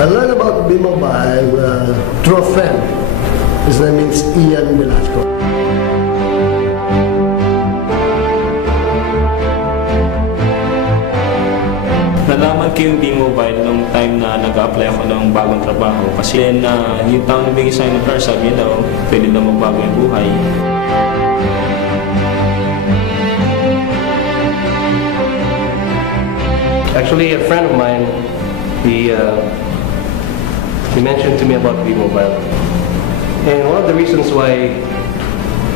I learned about B-Mobile through a friend. His name is Ian Velasco. Nalaman ko yung B-Mobile nung time na nag-apply ako ng bagong trabaho. Kasi then, yung tao na bigay sa'yo ng first, sabi daw, pwede daw magbago yung buhay. Actually, a friend of mine, he mentioned to me about B-Mobile. And one of the reasons why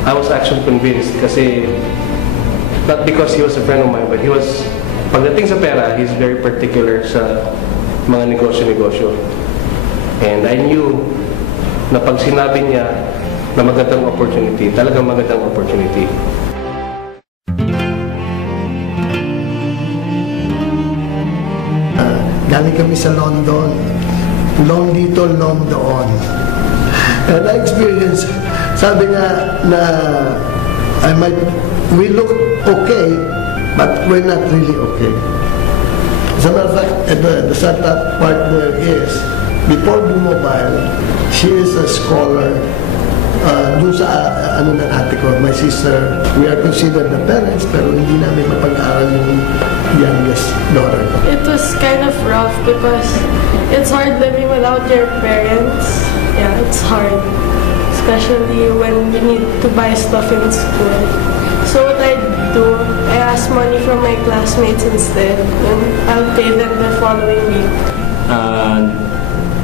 I was actually convinced, kasi not because he was a friend of mine, but he was, pagdating sa pera, he's very particular sa mga negosyo-negosyo. And I knew na pag sinabi niya na magandang opportunity, talagang magandang opportunity. Galing kami sa London, long dito, long doon. And I experienced, sabi nga na we look okay, but we're not really okay. As a matter of fact, the sad part there is, before B-Mobile, she is a scholar. Doon sa ano ng ate ko, my sister, we are considered the parents, pero hindi namin mapag-aral yung youngest daughter. It was kind of rough because it's hard living without your parents. Yeah, it's hard, especially when you need to buy stuff in school. So what I do, I ask money from my classmates instead, and I'll pay them the following week.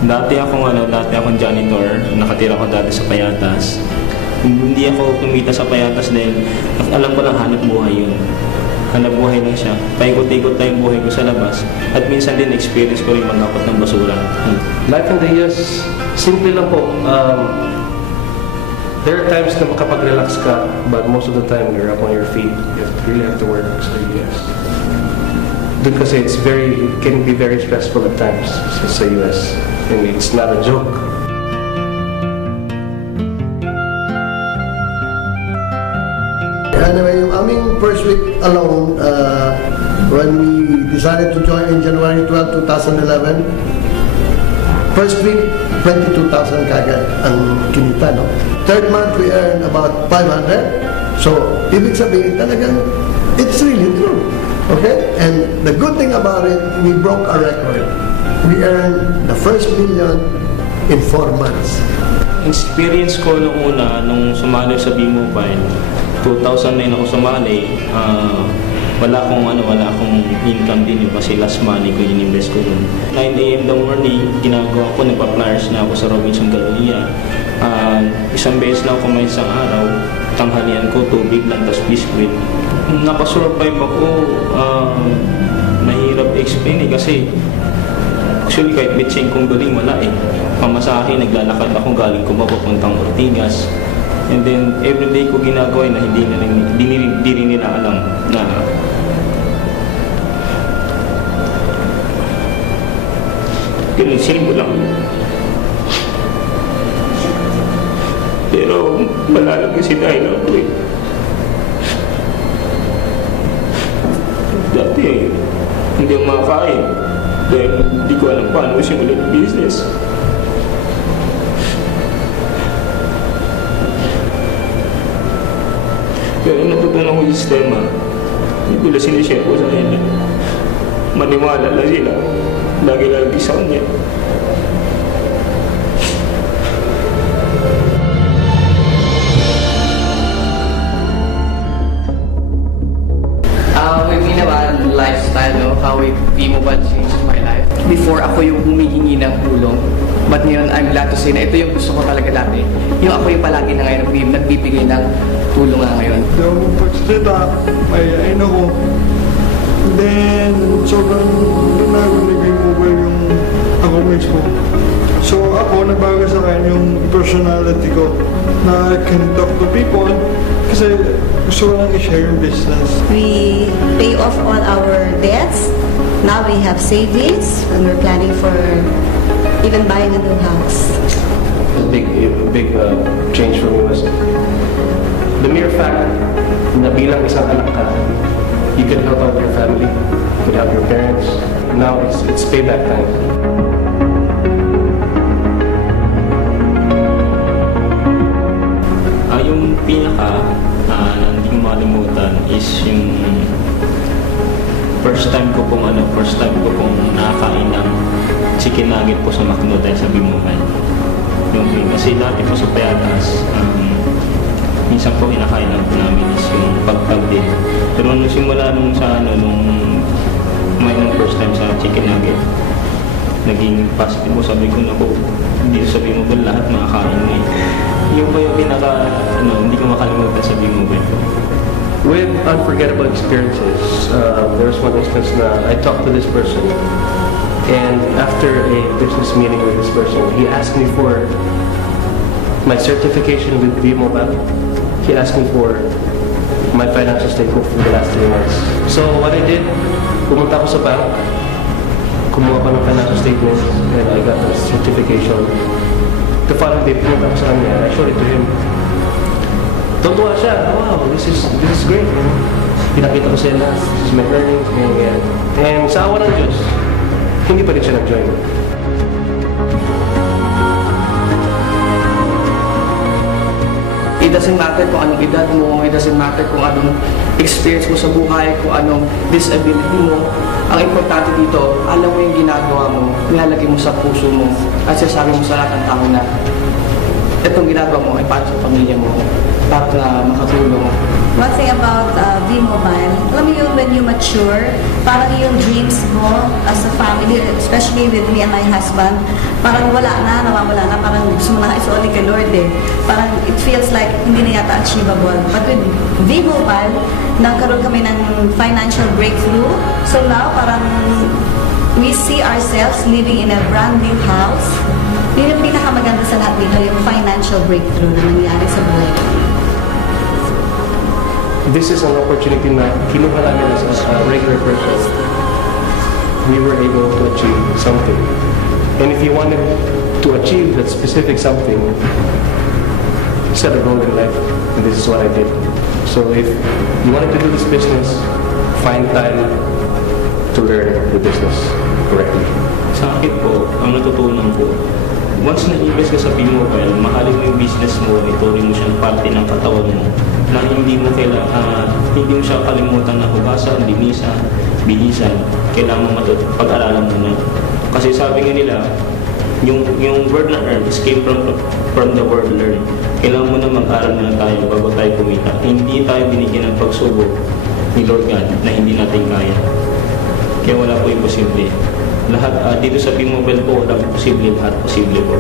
Dati akong janitor, nakatira ko dati sa Payatas. Hindi ako kumita sa Payatas dahil alam ko lang hanap buhay yun. Hanap buhay lang siya. Paikot-ikot na yung buhay ko sa labas. At minsan din experience ko rin mag-akot ng basura. Life in the US, simple lang po. There are times na makapag-relax ka, but most of the time you're up on your feet. You really have to work sa US. Doon kasi it can be very stressful at times sa US. And it's not a joke. Anyway, yung aming first week alone, when we decided to join in January 12, 2011, first week, 22,000 kagad ang kinita, no? Third month, we earned about 500. So, ibig sabihin talagang, it's really true. Okay? And the good thing about it, we broke a record. We earned the first million in 4 months. Experience ko nung una, nung sumali sa B-Mobile, 2009 ako sumali, wala akong income din yun kasi last money ko in-invest ko dun. 9 AM the morning, ginagawa ko, nagpa-flyers na ako sa Robinson Galleria. Isang beses lang kumain sa araw, tanghalian ko, tubig lang, tas biscuit. Nakasurvive ako, mahirap explain kasi actually kahit bitsing kong galing wala eh. Pamasahe, naglalakad ako galing ko papuntang Ortigas. And then everyday ko ginagawa na hindi rin nila alam na kinisin ko lang. Pero malalag kasi dahil ako eh. Dati hindi ako makakain dahil hindi ko alam paano simulan yung business. Pero natutunan ko yung sistema, hindi ko lang sinishare ko sa kanila. Maniwala lang sila, lagi-lagi sa kanya. We've been about lifestyle, no? How B-Mobile changed my life. Before, ako yung humihingi ng tulong. But ngayon, I'm glad to say na ito yung gusto ko talaga dati. Yung ako yung palagi na ngayon nagbibigay ng tulong nga ngayon. Yung pag-stay back, may ko. Then, sobrang nagulagay mo ba yung ako mismo. So ako, nabago sa akin yung personality ko na I can talk to people kasi gusto ko lang i-share yung business. We pay off all our debts. Now we have savings and we're planning for even buying a new house. A big change for me was the mere fact na bilang isang anak ka, you can help out your family, you can help your parents. Now it's payback time. pinaka na hindi ko makalimutan is yung first time ko pong nakakain ng chicken nugget po sa McDo dahil sa B-Mobile. Kasi dati po sa Payatas, minsan po kinakain lang po namin is yung pagpag din. Pero nung simula nung may first time sa chicken nugget, naging positive po. Sabi ko na po, dito sa B-Mobile lahat makakain mo eh. Yung po yung hindi ko makalimutan sa B-Mobile. With unforgettable experiences, there was one instance na I talked to this person, and after a business meeting with this person, he asked me for my certification with V-Mobile. He asked me for my financial statement for the last 3 months. So what I did, pumunta ako sa bank, kumuha pa ng financial statement, and I got the certification. The following day, pumunta ako sa kanya, and I showed it to him. Tuntua siya, wow, this is great. Pinakita ko sila, this is my earnings, ganyan. And sa awa ng Diyos, hindi pa rin siya nag-join. It doesn't matter kung anong edad mo, it doesn't matter kung anong experience mo sa buhay, kung anong disability mo. Ang importante dito, alam mo yung ginagawa mo, nilalagay mo sa puso mo, at sasabi mo sa lahat ng tao na itong ginagawa mo ay para sa pamilya mo, para na makatulong. One thing about V-Mobile, alam mo yun, when you mature, parang yung dreams mo as a family, especially with me and my husband, parang nawawala na, parang gusto mo na isuoli kay Lord eh. Parang it feels like hindi na yata achievable. But with V-Mobile, nagkaroon kami ng financial breakthrough. So now, parang we see ourselves living in a brand new house. Yun yung pinakamaganda sa lahat dito, yung financial breakthrough na nangyari sa buhay. This is an opportunity na kinuha namin as a regular person. We were able to achieve something. And if you wanted to achieve that specific something, set a goal in life. And this is what I did. So if you wanted to do this business, find time to learn the business correctly. Sa akin po, ang natutunan ko, once na-invest ka sa B-Mobile, mahalin mo yung business mo, ituloy mo siyang parte ng katawan mo, na hindi mo siya kalimutan na hugasan, linisan, bihisan, kailangan mo pag-aralan mo na. Kasi sabi nga nila, yung word na earn is came from the word learn. Kailangan mo na mag-aral na tayo bago tayo kumita. Hindi tayo binigyan ng pagsubok ni Lord God na hindi natin kaya. Kaya wala po imposible. Lahat dito sa B-Mobile po, walang posible, lahat posible po.